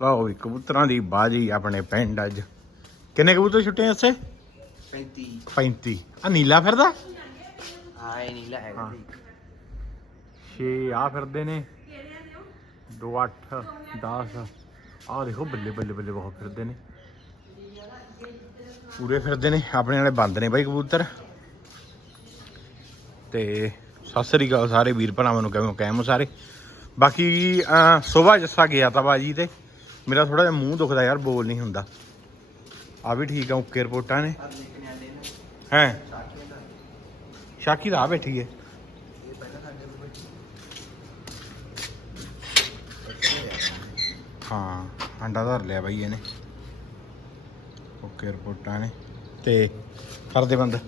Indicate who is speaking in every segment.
Speaker 1: ਲਓ ਵੀ ਕਬੂਤਰਾਂ ਦੀ ਬਾਜੀ ਆਪਣੇ ਪਿੰਡ ਅੱਜ। ਕਿੰਨੇ ਕਬੂਤਰ ਛੁੱਟੇ ਇੱਥੇ
Speaker 2: 35
Speaker 1: 35 ਆ ਨੀਲਾ ਫਿਰਦਾ?
Speaker 2: ਆਏ ਨਹੀਂ ਲੈ
Speaker 1: ਹਾਂ। 6 ਆ ਫਿਰਦੇ ਨੇ। 2 8 10 ਆ ਦੇਖੋ ਬੱਲੇ ਬੱਲੇ ਬੱਲੇ ਬਹੁਤ ਫਿਰਦੇ ਨੇ। ਪੂਰੇ ਫਿਰਦੇ ਨੇ। ਆਪਣੇ ਵਾਲੇ ਬੰਦ ਨੇ ਬਾਈ ਕਬੂਤਰ। ਤੇ ਸਤਿ ਸ੍ਰੀ ਅਕਾਲ ਸਾਰੇ ਵੀਰ ਭਰਾਵਾਂ ਨੂੰ ਕਿਵੇਂ ਕਹਿਮੋ ਸਾਰੇ ਬਾਕੀ ਸਵੇਰ ਜੱਸਾ ਗਿਆ ਤਾਂ ਬਾਜੀ ਤੇ। ਮੇਰਾ ਥੋੜਾ ਜਿਹਾ ਮੂੰਹ ਦੁਖਦਾ ਯਾਰ ਬੋਲ ਨਹੀਂ ਹੁੰਦਾ। ਆ ਵੀ ਠੀਕ ਆ ਓਕੇ ਰਿਪੋਰਟਾਂ ਨੇ। ਹੈ? ਸ਼ਾਕੀ ਦਾ ਆ ਬੈਠੀ ਹੈ ਹਾਂ ਅੰਡਾ ਧਰ ਲਿਆ ਬਾਈ ਇਹਨੇ। ਓਕੇ ਰਿਪੋਰਟਾਂ ਨੇ। ਤੇ ਕਰਦੇ ਬੰਦ।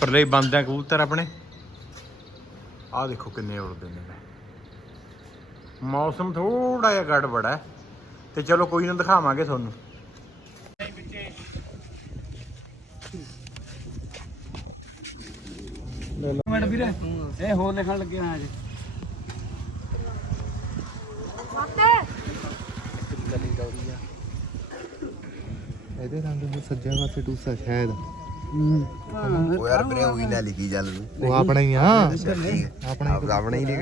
Speaker 1: ਪਰਲੇ ਬੰਦ ਆ ਕਬੂਤਰ ਆਪਣੇ। ਆਹ ਦੇਖੋ ਕਿੰਨੇ ਉੜਦੇ ਨੇ। ਮੌਸਮ ਥੋੜਾ ਜਿਹਾ ਗੜਬੜ ਹੈ। ਤੇ ਚਲੋ ਕੋਈ ਨਾ ਦਿਖਾਵਾਂਗੇ ਤੁਹਾਨੂੰ।
Speaker 2: ਮਿੰਟ ਵੀਰੇ ਇਹ ਹੋਰ ਲਿਖਣ ਲੱਗਿਆ ਹਾਂ ਜੀ
Speaker 3: ਇਹਦੇ ਰੰਗ ਸੱਜੇ ਪਾਸੇ ਟੂਸਾ ਸ਼ਾਇਦ।
Speaker 4: ਉਹ ਯਾਰ ਵੀਰੇ ਉਹੀ ਨਾ ਲਿਖੀ ਚੱਲ ਤੂੰ
Speaker 3: ਉਹ ਆਪਣਾ ਹੀ ਆ।
Speaker 4: ਆਪਣਾ ਆਪ ਆਪਣਾ ਹੀ ਲਿਖ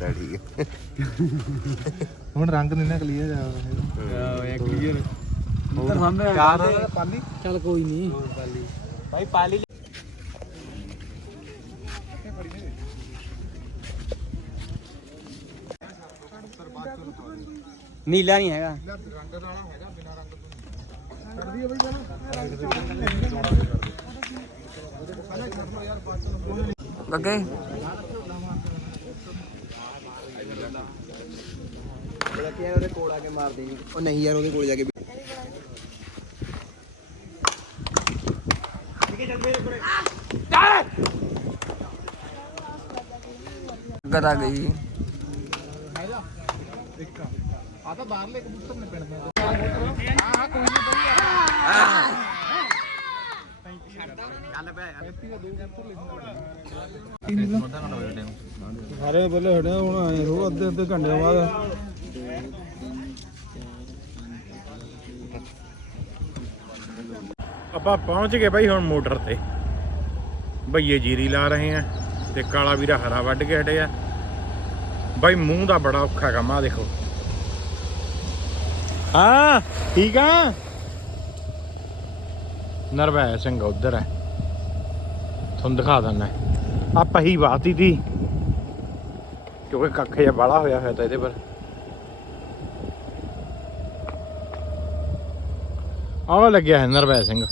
Speaker 4: ਤਾਂ ਠੀਕ ਹੈ।
Speaker 3: ਹੁਣ ਰੰਗ ਨਹੀਂ ਨਾ ਕਲੀਅਰ ਆ।
Speaker 2: ਇਹ ਕਲੀਅਰ ਉਧਰ ਸਾਹਮਣੇ ਚਾਰ ਪਾਲੀ? ਚੱਲ ਕੋਈ ਨਹੀਂ। ਭਾਈ ਪਾਲੀ ਨੀਲਾ ਨਹੀਂ ਹੈਗਾ। ਗੱਗੇ ਉਹਦੇ ਕੋਲ ਆ ਕੇ ਮਾਰ ਦੇਣੀ ਉਹ ਨਹੀਂ ਯਾਰ ਉਹਦੇ ਕੋਲ ਜਾ ਕੇ ਗਦਾ ਗਈ
Speaker 3: ਆ ਤਾਂ ਬਾਹਰਲੇ ਕਬੂਤਰ ਨੇ ਪਿੰਡ ਦੇ
Speaker 2: ਸਾਰੇ ਬੱਲੇ ਹੜੇ ਹੁਣ ਆਏ ਰੋ ਅੱਧੇ ਅੱਧੇ ਘੰਟੇ ਬਾਅਦ।
Speaker 1: ਆਪਾਂ ਪਹੁੰਚ ਗਏ ਭਾਈ ਹੁਣ ਮੋਟਰ ਤੇ। ਭਈਏ ਜੀਰੀ ਲਾ ਰਹੇ ਆ ਤੇ ਕਾਲਾ ਵੀਰਾ ਹਰਾ ਵੱਢ ਕੇ ਹਟੇ ਆ ਬਾਈ ਮੂੰਹ ਦਾ ਬੜਾ ਔਖਾ ਕੰਮ ਆ ਦੇਖੋ। ਹਾਂ, ਠੀਕ ਆ? ਨਰਵੈ ਸਿੰਘ ਉਧਰ ਹੈ। ਤੁਹਾਨੂੰ ਦਿਖਾ ਦਿੰਦਾ। ਆ ਪਹੀ ਬਾਤੀ ਦੀ। ਕਿਉਂਕਿ ਕੱਖ ਜਿਹਾ ਬਾਲਾ ਹੋਇਆ ਹੋਇਆ ਤਾਂ ਇਹਦੇ ਪਰ। ਆਹ ਲੱਗਿਆ ਹੈ ਨਰਵੈ ਸਿੰਘ।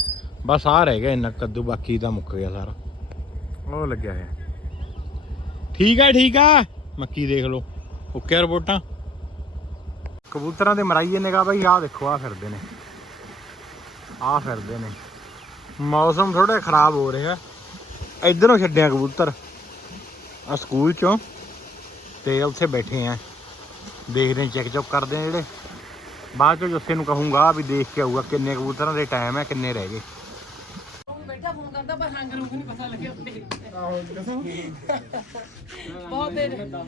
Speaker 1: ਬਸ ਆ ਰਹਿ ਗਿਆ ਇੰਨਾ ਕੱਦੂ, ਬਾਕੀ ਤਾਂ ਮੁੱਕ ਗਿਆ ਸਾਰਾ। ਉਹ ਲੱਗਿਆ ਹੈ। ਠੀਕ ਆ ਠੀਕ ਆ। ਮੱਕੀ ਦੇਖ ਲਓ। ਓਕੇ ਰਿਪੋਰਟਾਂ। ਕਬੂਤਰਾਂ ਦੇ ਮਰਾਈਏ ਨਿਗਾ ਬਾਈ, ਆਹ ਦੇਖੋ ਆ ਫਿਰਦੇ ਨੇ। ਆ ਫਿਰਦੇ ਨੇ। ਮੌਸਮ ਥੋੜਾ ਖਰਾਬ ਹੋ ਰਿਹਾ। ਇਧਰੋਂ ਛੱਡਿਆ ਕਬੂਤਰ। ਆ ਸਕੂਲ ਚੋਂ ਤੇ ਉੱਥੇ ਬੈਠੇ ਆ। ਦੇਖਦੇ ਚੈੱਕ ਚੁੱਕ ਕਰਦੇ ਆ ਜਿਹੜੇ। ਬਾਅਦ ਚੋਂ ਜੱਸੇ ਨੂੰ ਕਹੂੰਗਾ ਵੀ ਦੇਖ ਕੇ ਆਊਗਾ ਕਿੰਨੇ ਕਬੂਤਰਾਂ ਦੇ ਟਾਈਮ ਹੈ ਕਿੰਨੇ ਰਹਿ ਗਏ।
Speaker 5: ਕਰਦਾ ਪਰ ਰੰਗ ਰੂਪ ਨਹੀਂ ਪਤਾ ਲੱਗਿਆ ਉੱਤੇ। ਬਹੁਤ ਦੇਰ। ਕਹਿੰਦਾ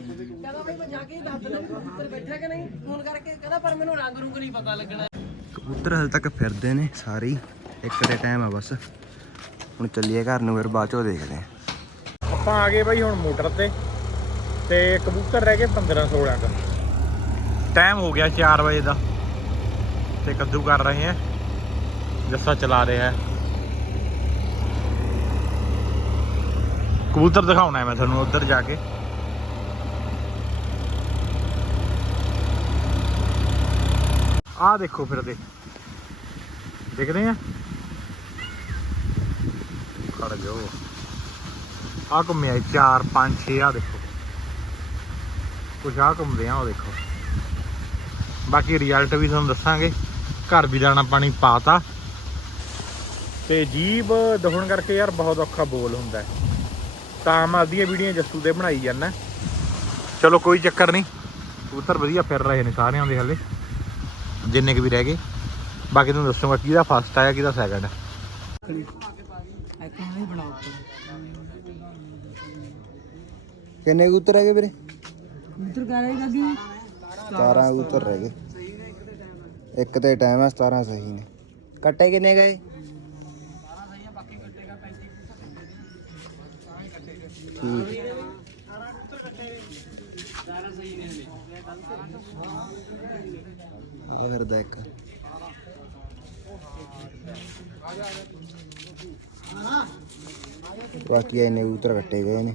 Speaker 5: ਬਈ ਮੈਂ ਜਾ ਕੇ ਹੀ ਦੱਸ ਦਿੰਦਾ ਵੀ ਕਬੂਤਰ ਬੈਠਾ ਕਿ ਨਹੀਂ? ਫੋਨ ਕਰਕੇ ਕਹਿੰਦਾ ਪਰ ਮੈਨੂੰ ਰੰਗ ਰੂਪ ਨਹੀਂ ਪਤਾ ਲੱਗਣਾ।
Speaker 4: ਕਬੂਤਰ ਹਲ ਤੱਕ ਫਿਰਦੇ ਨੇ ਸਾਰੇ ਹੀ। ਇੱਕ ਦੇ ਟਾਈਮ ਆ ਬਸ। ਹੁਣ ਚੱਲੀਏ ਘਰ ਨੂੰ ਫਿਰ ਬਾਅਦ ਚੋਂ ਦੇਖਦੇ ਆ
Speaker 1: ਆਪਾਂ ਆ ਗਏ ਬਾਈ ਹੁਣ ਮੋਟਰ ਤੇ। ਤੇ ਕਬੂਤਰ ਰਹਿ ਗਏ 15 16 ਕ। ਟਾਈਮ ਹੋ ਗਿਆ 4 ਵਜੇ ਦਾ। ਤੇ ਕੱਦੂ ਕਰ ਰਹੇ ਆ। ਜੱਸਾ ਚਲਾ ਰਿਹਾ ਹੈ। ਕਬੂਤਰ ਦਿਖਾਉਣਾ ਮੈਂ ਤੁਹਾਨੂੰ ਉੱਧਰ ਜਾ ਕੇ। ਆਹ ਦੇਖੋ ਫਿਰਦੇ ਦਿਖਦੇ ਆ। ਖੜ ਜਾਓ। ਆ ਘੁੰਮਿਆ 4 5 6 ਆ ਦੇਖੋ। ਕੁਛ ਆ ਘੁੰਮਦੇ ਆ, ਉਹ ਦੇਖੋ। ਬਾਕੀ ਰਿਜ਼ਲਟ ਵੀ ਤੁਹਾਨੂੰ ਦੱਸਾਂਗੇ। ਘਰ ਵੀ ਦਾਣਾ ਪਾਣੀ ਪਾਤਾ। ਤੇ ਜੀਬ ਦਹਣ ਕਰਕੇ ਯਾਰ ਬਹੁਤ ਔਖਾ ਬੋਲ ਹੁੰਦਾ ਹੈ। ਤਾਂ ਮੈਂ ਅੱਧੀਆਂ ਵੀਡੀਓ ਜੱਸੂ ਦੇ ਬਣਾਈ ਜਾਂਦਾ। ਚਲੋ ਕੋਈ ਚੱਕਰ ਨਹੀਂ। ਕਬੂਤਰ ਵਧੀਆ ਫਿਰ ਰਹੇ ਨੇ ਸਾਰਿਆਂ ਦੇ ਹਲੇ। ਜਿੰਨੇ ਕੁ ਵੀ ਰਹਿ ਗਏ। ਬਾਕੀ ਤੁਹਾਨੂੰ ਦੱਸੂਗਾ ਕਿਹਦਾ ਫਸਟ ਆਇਆ ਕਿਹਦਾ ਸੈਕੰਡ
Speaker 4: ਕਿੰਨੇ ਕਬੂਤਰ ਹੈਗੇ ਵੀਰੇ?
Speaker 5: ਕਬੂਤਰ ਕਹਿ ਰਹੇ ਗੱਗੀ
Speaker 4: 17 ਕਬੂਤਰ ਰਹਿ ਗਏ। ਇੱਕ ਤੇ ਟਾਈਮ ਹੈ 17 ਸਹੀ ਨੇ। ਕੱਟੇ ਕਿੰਨੇ ਗਏ? ਆ ਫਿਰਦਾ ਇੱਕ। ਬਾਕੀ ਇਹਨੇ ਕਬੂਤਰ ਕੱਟੇ ਗਏ ਨੇ।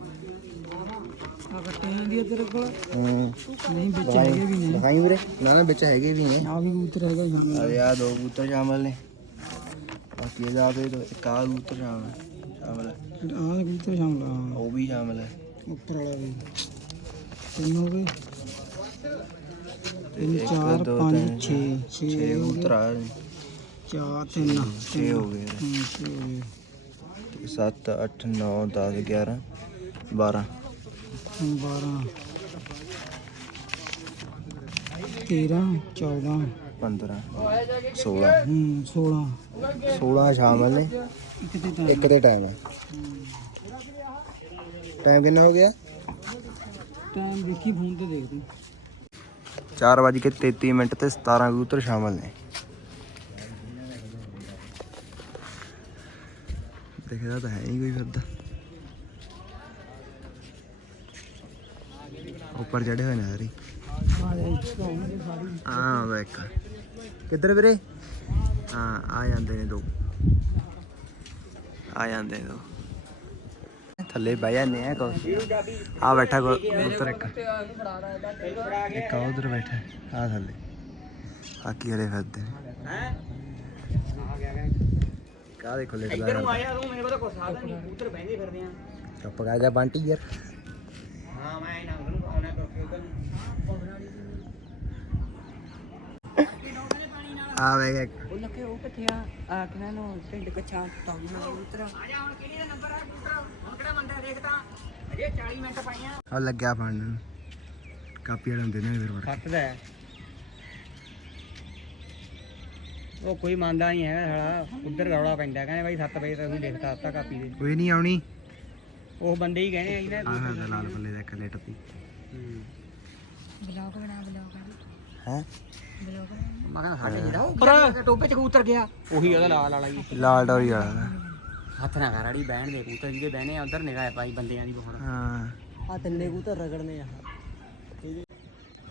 Speaker 2: ਆ ਕੱਟੇ ਜਾਂਦੀ ਆ ਤੇਰੇ ਕੋਲ।
Speaker 4: ਹੂੰ।
Speaker 2: ਨਹੀਂ ਵਿੱਚ ਹੈਗੇ ਵੀ ਨੇ।
Speaker 4: ਦਿਖਾਈ ਵੀਰੇ। ਨਾ ਨਾ ਵਿੱਚ ਹੈਗੇ ਵੀ ਨੇ।
Speaker 2: ਆ ਵੀ ਕਬੂਤਰ ਹੈਗਾ ਸ਼ਾਮਲ
Speaker 4: ਅਰੇ ਆ ਦੋ ਕਬੂਤਰ ਸ਼ਾਮਲ ਨੇ। ਬਾਕੀ ਇਹਦਾ ਤੇ ਇੱਕ ਆ ਕਬੂਤਰ ਸ਼ਾਮਲ ਸ਼ਾਮਲ ਹੈ।
Speaker 2: ਆ ਕਬੂਤਰ ਸ਼ਾਮਲ ਆ
Speaker 4: ਉਹ ਵੀ ਸ਼ਾਮਲ ਹੈ
Speaker 2: ਉੱਪਰ ਵਾਲਾ ਵੀ ਤਿੰਨ ਹੋ ਗਏ ਤਿੰਨ
Speaker 4: ਇੱਕ,
Speaker 2: ਚਾਰ
Speaker 4: ਦੋ,
Speaker 2: ਪੰਜ
Speaker 4: ਤਿੰਨ,
Speaker 2: 6
Speaker 4: ਛੇ
Speaker 2: 6
Speaker 4: ਕਬੂਤਰ ਆ
Speaker 2: ਚਾਰ ਤਿੰਨ
Speaker 4: 6 ਹੋ ਗਏ
Speaker 2: ਹੂੰ, ਛੇ ਹੋ ਗਏ
Speaker 4: 7 8 9 10 11 12
Speaker 2: ਹੁਣ 12 13 14
Speaker 4: 15 16
Speaker 2: ਹੂੰ 16
Speaker 4: 16 ਸ਼ਾਮਲ ਨੇ
Speaker 2: ਇੱਕ ਤੇ ਤਾਂ
Speaker 4: ਇੱਕ ਦੇ ਟਾਈਮ ਹੈ ਟਾਈਮ ਕਿੰਨਾ ਹੋ ਗਿਆ?
Speaker 2: ਟਾਈਮ ਦੇਖੀ ਫੋਨ ਤੇ ਦੇਖ ਤੂੰ
Speaker 4: 4 ਵਜ ਕੇ 33 ਮਿੰਟ ਤੇ 17 ਕਬੂਤਰ ਸ਼ਾਮਲ ਨੇ। ਦੇਖਦਾ ਤਾਂ ਹੈ ਨਹੀਂ ਕੋਈ ਫਿਰਦਾ। ਉੱਪਰ ਚੜੇ ਹੋਏ ਨੇ ਸਾਰੀ। ਹਾਂ ਵੇਖ। ਕਿੱਧਰ ਵੀਰੇ? ਹਾਂ ਆ ਜਾਂਦੇ ਨੇ ਦੋ। ਆ ਜਾਂਦੇ ਨੇ ਦੋ। ਥੱਲੇ ਬਹਿ ਜਾਂਦੇ ਆ ਕੁਛ। ਆ ਬੈਠਾ ਕੋ ਉੱਤਰ ਇੱਕ। ਇੱਕ ਉਧਰ ਬੈਠਾ ਆ ਥੱਲੇ। ਆ ਕੀ ਹਰੇ ਫਿਰਦੇ ਨੇ। ਕਾ ਦੇਖੋ ਲੇਟ ਦਾ ਇੱਧਰ ਆਇਆ ਤੂੰ ਮੇਰੇ ਕੋਲ ਕੋਈ ਸਾਧਨ ਨਹੀਂ। ਉੱਤਰ ਬਹਿੰਦੇ ਫਿਰਦੇ ਆ। ਚੁੱਪ ਕਰ ਜਾ ਬੰਟੀ ਯਾਰ। ਆ ਵੇਖ ਇੱਕ।
Speaker 5: ਉਹ ਲੱਗੇ ਉਹ ਕਿੱਥੇ ਆ? ਆ ਕਿਨਾਂ ਨੂੰ ਢਿੰਡ ਕੱਛਾ ਤੌਲੀ ਨਾਲ ਉਤਰ। ਆ ਜਾ ਹੁਣ ਕਿਹੜੀ ਦਾ ਨੰਬਰ ਆ ਪੁੱਤਰ ਹੁਣ ਕਿਹੜਾ ਬੰਦਾ ਦੇਖਦਾ ਅਜੇ 40 ਮਿੰਟ ਪਾਈਆਂ
Speaker 4: ਆ ਲੱਗਿਆ ਫੜਨ ਨੂੰ। ਕਾਪੀ ਵਾਲੇ ਹੁੰਦੇ ਨੇ ਫਿਰ ਵੜ
Speaker 2: ਸੱਤ ਦਾ ਹੈ। ਉਹ ਕੋਈ ਮੰਨਦਾ ਨਹੀਂ ਹੈਗਾ ਸਾਲਾ। ਉਧਰ ਰੌਲਾ ਪੈਂਦਾ ਕਹਿੰਦੇ ਬਾਈ 7 ਵਜੇ ਤੱਕ ਵੀ ਲਿਖਤਾ ਆਤਾ ਕਾਪੀ ਦੇ
Speaker 4: ਕੋਈ ਨਹੀਂ ਆਉਣੀ।
Speaker 2: ਉਹ ਬੰਦੇ ਹੀ ਕਹਿੰਦੇ ਆ ਇਹਨਾਂ
Speaker 4: ਆਹ ਦਾ ਲਾਲ ਪੱਲੇ ਦਾ ਇੱਕ ਲੇਟ ਪੀ
Speaker 5: ਬਲੌਗ ਬਣਾ ਬਲੌਗ
Speaker 4: ਹੈ?
Speaker 2: ਮੈਂ ਕਹਿੰਦਾ ਸਾਡੇ ਜਿਹੜਾ ਉਹ ਟੋਪੇ ਚ ਕਬੂਤਰ ਗਿਆ। ਉਹੀ ਉਹਦਾ ਲਾਲ ਵਾਲਾ ਹੀ।
Speaker 4: ਲਾਲ ਡੋਰੀ ਵਾਲਾ। ਦਾ।
Speaker 2: ਹੱਥ ਨਾ ਕਰ ਅੜੀ ਬਹਿਣ ਦੇ ਕਬੂਤਰ ਜਿਹਦੇ ਬਹਿਨੇ ਆ ਉਧਰ ਨਿਗਾਹ ਪਾਈ ਬੰਦਿਆਂ ਦੀ ਬਹਾਨਾ
Speaker 4: ਹਾਂ।
Speaker 5: ਆ ਤਿੰਨੇ ਕਬੂਤਰ ਰਗੜਨੇ ਆ।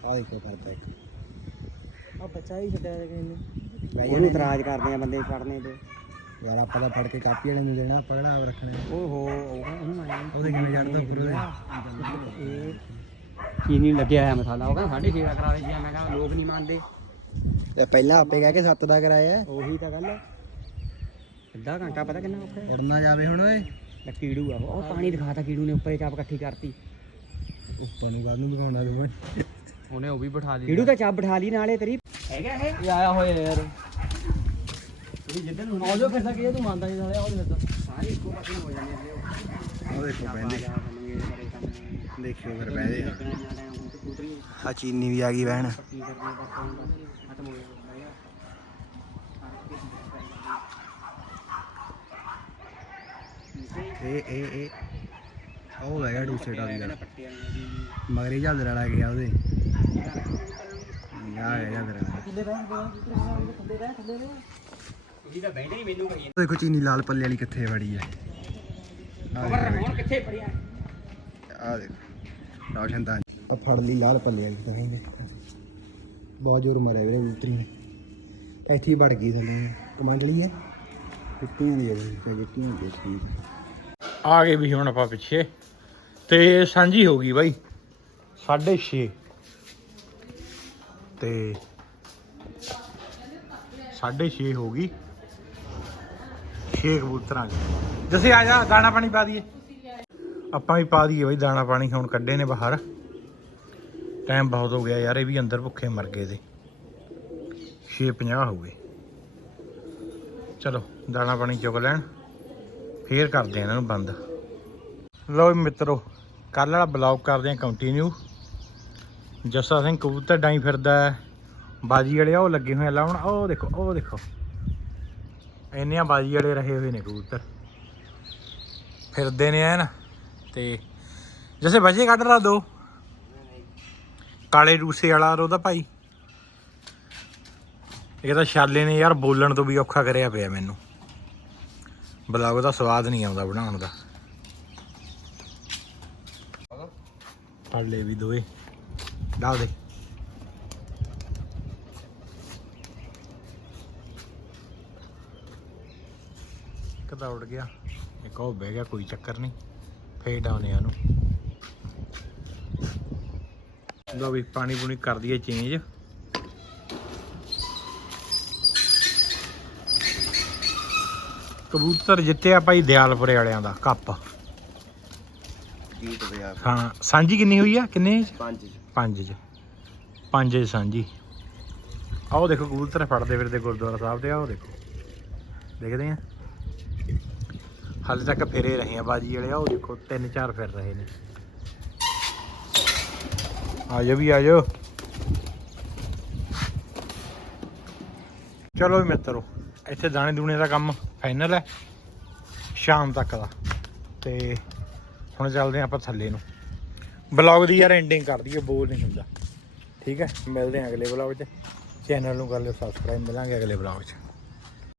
Speaker 4: ਆ ਦੇਖੋ ਕਰਦਾ ਇੱਕ।
Speaker 5: ਆ ਬੱਚਾ ਹੀ ਛੱਡਿਆ ਕਿਸੇ ਨੇ।
Speaker 2: ਉਹਨੂੰ ਇਤਰਾਜ਼ ਕਰਦੇ ਆ ਬੰਦੇ ਫੜਨੇ ਤੇ।
Speaker 4: ਯਾਰ ਆਪਾਂ ਤਾਂ ਫੜ ਕੇ ਕਾਪੀ ਵਾਲੇ ਨੂੰ ਦੇਣਾ ਆਪਾਂ ਕਿਹੜਾ ਆਪ ਰੱਖਣੇ
Speaker 2: ਓਹੋ ਉਹ ਉਹਨੂੰ ਆਇਆ
Speaker 4: ਉਹਦੇ ਕਿਵੇਂ ਉੱਪਰ ਉਹਦੇ
Speaker 2: ਨਹੀਂ ਲੱਗਿਆ ਹੋਇਆ ਮਸਾਲਾ। ਉਹ ਕਹਿੰਦਾ ਸਾਢੇ ਛੇ ਦਾ ਕਰਾ ਦੇ ਜੀ। ਮੈਂ ਕਹਿੰਦਾ ਲੋਕ ਨਹੀਂ ਮੰਨਦੇ।
Speaker 4: ਤੇ ਪਹਿਲਾਂ ਆਪੇ ਕਹਿ ਕੇ 7 ਦਾ ਕਰਾਇਆ
Speaker 2: ਉਹੀ ਤਾਂ ਗੱਲ ਅੱਧਾ ਘੰਟਾ ਪਤਾ ਕਿੰਨਾ ਔਖਾ ਹੈ।
Speaker 4: ਉੜਨਾ ਜਾਵੇ ਹੁਣ ਓਏ।
Speaker 2: ਲੈ ਕੀੜੂ ਆ। ਉਹ ਪਾਣੀ ਦਿਖਾਤਾ ਕੀੜੂ ਨੇ ਉੱਪਰ ਚਾਪ ਇਕੱਠੀ ਕਰਤੀ।
Speaker 4: ਉੱਪਰ ਨੂੰ ਕਾਹਨੂੰ ਦਿਖਾਉਣਾ ਤੂੰ?
Speaker 2: ਉਹਨੇ ਉਹ ਵੀ ਬਿਠਾ ਲਈ। ਕੀੜੂ ਤਾਂ ਚਾਪ ਬਿਠਾ ਲਈ ਨਾਲੇ ਤੇਰੀ। ਹੈਗਾ ਇਹ?
Speaker 5: ਇਹ ਆਇਆ ਹੋਇਆ ਯਾਰ।
Speaker 2: ਤੁਸੀਂ ਜਿੱਦਣ ਨੂੰ
Speaker 5: ਆਜੋ ਫਿਰ ਤਾਂ ਕੀ ਤੂੰ ਮੰਨਦਾ ਨਹੀਂ ਸਾਲੇ ਆਉਂ ਫਿਰ
Speaker 2: ਸਾਰੇ ਇੱਕੋ ਪਾਸੇ ਨੂੰ ਹੋ ਜਾਂਦੇ ਨੇ।
Speaker 4: ਉਹ ਦੇਖੋ
Speaker 2: ਉਹ
Speaker 4: ਦੇਖਿਓ ਫਿਰ ਬਹਿਦੇ ਆ। ਚੀਨੀ ਵੀ ਆ ਗਈ ਬਹਿਣ।
Speaker 2: ਗਿਆ
Speaker 4: ਇਹ ਇਹ ਇਹ ਉਹ ਹੈਗਾ ਦੂਸਰੇ ਟਾਲੀ ਦਾ ਮਗਰੇ ਜਾਂਦੇ ਵਾਲਾ ਗਿਆ ਉਹਦੇ। ਆ ਗਿਆ ਜਾਂਦੇ ਵਾਲਾ।
Speaker 5: ਕਿੱਲੇ ਰਹਿਣ ਦੇ ਥੱਲੇ ਰਹਿ ਥੱਲੇ ਰਹਿ
Speaker 2: ਤੁਸੀਂ ਤਾਂ ਬੈਠੇ ਨਹੀਂ ਮੈਨੂੰ ਕਹੀ।
Speaker 4: ਦੇਖੋ ਚੀਨੀ ਲਾਲ ਪੱਲੇ ਵਾਲੀ ਕਿੱਥੇ ਵੜੀ ਹੈ।
Speaker 2: ਹੁਣ ਕਿੱਥੇ ਫੜਿਆ?
Speaker 4: ਆ ਦੇਖੋ ਰੌਸ਼ਨ ਤਾਂ ਆ ਫੜ ਲਈ ਲਾਲ ਪੱਲੇ ਵਾਲੀ ਤਾਂ ਕਹਿੰਦੇ ਬਹੁਤ ਜ਼ੋਰ ਮਾਰਿਆ ਵੀਰੇ ਉਤਰੀ ਨੇ। ਇੱਥੇ ਹੀ ਵੜ ਗਈ ਥੱਲੇ। ਕਮਾਂਡ ਲਈ ਹੈ। ਟੁੱਟੀਆਂ ਦੀ ਜਿਹੜੀ ਜਿੱਟੀਆਂ ਦੀ ਠੀਕ
Speaker 1: ਆ ਗਏ ਵੀ ਹੁਣ ਆਪਾਂ ਪਿੱਛੇ। ਤੇ ਸਾਂਝੀ ਹੋ ਗਈ ਬਾਈ। 6.5 ਤੇ 6.5 ਹੋ ਗਈ। 6 ਕਬੂਤਰਾਂ ਦੇ ਜਸੇ ਆ ਜਾ ਦਾਣਾ ਪਾਣੀ ਪਾ ਦਈਏ। ਆਪਾਂ ਵੀ ਪਾ ਦਈਏ ਬਾਈ, ਦਾਣਾ ਪਾਣੀ ਹੁਣ ਕੱਢੇ ਨੇ ਬਾਹਰ। ਟਾਈਮ ਬਹੁਤ ਹੋ ਗਿਆ ਯਾਰ, ਇਹ ਵੀ ਅੰਦਰ ਭੁੱਖੇ ਮਰ ਗਏ ਤੇ। 6:50 ਹੋ ਗਏ। ਚਲੋ, ਦਾਣਾ ਪਾਣੀ ਚੁਗ ਲੈਣ। ਫੇਰ ਕਰਦੇ ਆ ਇਹਨਾਂ ਨੂੰ ਬੰਦ। ਲਓ ਮਿੱਤਰੋ ਕੱਲ ਵਾਲਾ ਬਲੌਗ ਕਰਦੇ ਆ ਕੰਟੀਨਿਊ ਜੱਸਾ ਸਿੰਘ ਕਬੂਤਰ ਡਾਈ ਫਿਰਦਾ ਬਾਜੀ ਵਾਲੇ ਉਹ ਲੱਗੇ ਹੋਏ ਆ। ਲਾਉਣ ਉਹ ਦੇਖੋ ਉਹ ਦੇਖੋ। ਇੰਨੀਆਂ ਬਾਜੀ ਵਾਲੇ ਰਹੇ ਹੋਏ ਨੇ ਕਬੂਤਰ। ਫਿਰਦੇ ਨੇ ਐਨ। ਤੇ ਜੈਸੇ ਵਜੇ ਕੱਢ ਲਾ ਦੋ। ਕਾਲੇ ਰੂਸੇ ਵਾਲਾ ਉਹਦਾ ਭਾਈ। ਇਹ ਤਾਂ ਛਾਲੇ ਨੇ ਯਾਰ, ਬੋਲਣ ਤੋਂ ਵੀ ਔਖਾ ਕਰਿਆ ਪਿਆ ਮੈਨੂੰ। ਬਲੌਗ ਦਾ ਸਵਾਦ ਨਹੀਂ ਆਉਂਦਾ ਬਣਾਉਣ ਦਾ। ਫੜ ਲੈ ਵੀ ਦੋਏ ਡਾਲ ਦੇ। ਇੱਕ ਤਾਂ ਗਿਆ। ਇੱਕ ਉਹ ਬਹਿ ਗਿਆ, ਕੋਈ ਚੱਕਰ ਨਹੀਂ। ਫੇਰ ਡਾਉਨੇ ਆ ਉਹਨੂੰ। ਲੋ ਵੀ ਪਾਣੀ ਪੂਣੀ ਕਰ ਦਈਏ ਚੇਂਜ ਕਬੂਤਰ ਜਿੱਤਿਆ ਭਾਈ ਦਿਆਲਪੁਰੇ ਵਾਲਿਆਂ ਦਾ ਕੱਪ।
Speaker 4: ਜੀਤ ਪਿਆ
Speaker 1: ਹਾਂ ਸਾਂਝੀ ਕਿੰਨੀ ਹੋਈ ਆ? ਕਿੰਨੇ ਚ?
Speaker 4: ਪੰਜ
Speaker 1: ਪੰਜ ਚ। ਪੰਜ ਚ ਸਾਂਝੀ। ਆਓ ਦੇਖੋ ਕਬੂਤਰ ਫੜਦੇ ਫਿਰਦੇ ਗੁਰਦੁਆਰਾ ਸਾਹਿਬ ਦੇ ਆਓ ਦੇਖੋ। ਦੇਖਦੇ ਆ? ਹਾਲੇ ਤੱਕ ਫਿਰੇ ਰਹੇ ਆ ਬਾਜੀ ਵਾਲੇ ਉਹ ਦੇਖੋ, ਤਿੰਨ ਚਾਰ ਫਿਰ ਰਹੇ ਨੇ। ਆ ਜਾ ਵੀ ਆ ਜਾਓ ਚਲੋ ਵੀ ਮਿੱਤਰੋ, ਇੱਥੇ ਦਾਣੇ ਦੂਣੇ ਦਾ ਕੰਮ ਫਾਈਨਲ ਹੈ, ਸ਼ਾਮ ਤੱਕ ਦਾ। ਤੇ ਹੁਣ ਚੱਲਦੇ ਹਾਂ ਆਪਾਂ ਥੱਲੇ ਨੂੰ। ਬਲੌਗ ਦੀ ਯਾਰ ਐਂਡਿੰਗ ਕਰ ਦਈਏ ਬੋਲ ਨਹੀਂ ਹੁੰਦਾ। ਠੀਕ ਹੈ, ਮਿਲਦੇ ਹਾਂ ਅਗਲੇ ਬਲੌਗ 'ਚ। ਚੈਨਲ ਨੂੰ ਕਰ ਲਿਓ ਸਬਸਕ੍ਰਾਈਬ ਮਿਲਾਂਗੇ ਅਗਲੇ ਬਲੌਗ 'ਚ।